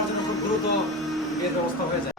সবার জন্য খুব দ্রুত এর ব্যবস্থা হয়ে যায়।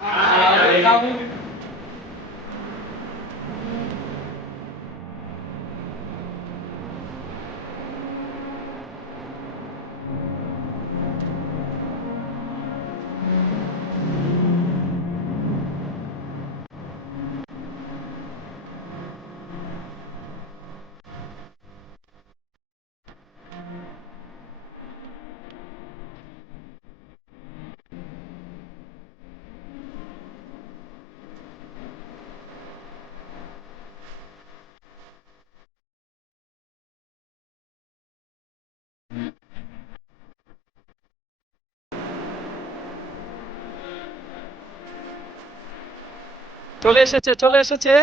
চলে এসেছে চলে এসেছে।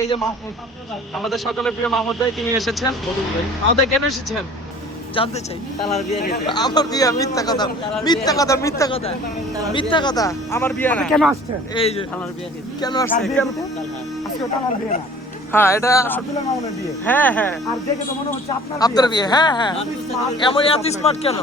এই যে মাহমুদ আমাদের সকলের প্রিয় মাহমুদ ভাই তিনি এসেছেন। মাহমুদ ভাই কেন এসেছেন? জানতে চাই। আমার বিয়ে মিথ্যা কথা। মিথ্যা কথা মিথ্যা কথা। মিথ্যা কথা। আমার বিয়ে কেন আসছেন? এই যে কেন আসছে কেন আজকে আমার বিয়ে হ্যাঁ এটা হ্যাঁ হ্যাঁ। আর দেখে তো মনে হচ্ছে আপনার আপনার বিয়ে। হ্যাঁ হ্যাঁ। এমন এত স্মার্ট কেন?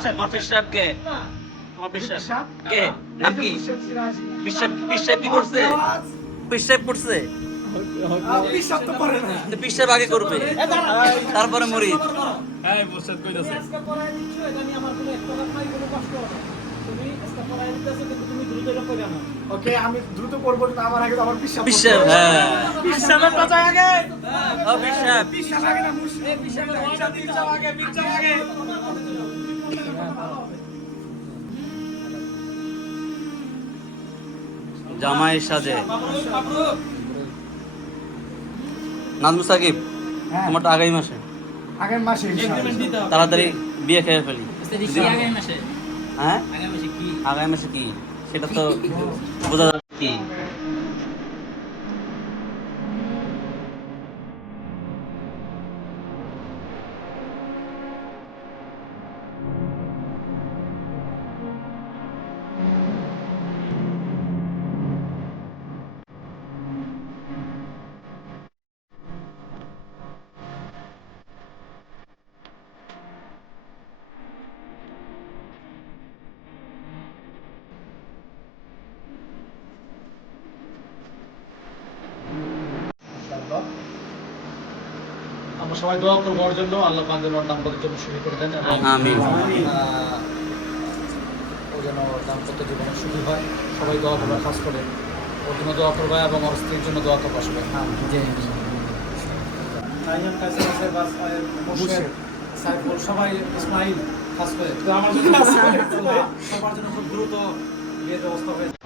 সাহেব কে করছে? আগে করবে। তারপরে মরি ওকে আমি দ্রুত করব আমার আগে আমার বিশ্বাস বিশ্বাস হ্যাঁ। বিশ্বাসের কথা আগে? ও বিশ্বাস বিশ্বাস আগে না মুশকিল জামাই সাজে। নাজমু সাকিব হ্যাঁ। তোমারটা আগামী মাসে? আগের মাসে তাড়াতাড়ি বিয়ে খেয়ে ফেলি। হ্যাঁ? আগামী মাসে কি? সেটা তো বোঝা যাচ্ছে কি? আমরা সবাই দোয়া করব ওর জন্য। আল্লাহ পাক যেন ওর দাম্পত্য জীবন সুখী করে দেন এবং আমিন। ও যেন দাম্পত্য জীবনে সুখী হয়। সবাই দোয়া করবে খাস করে। ওর জন্য দোয়া করবে এবং ওর স্ত্রীর জন্য দোয়া করবে সবাই সাইফুল সবাই ইসমাইল খাস করে। আমার জন্য সবার জন্য খুব দ্রুত বিয়ের ব্যবস্থা হয়ে যায়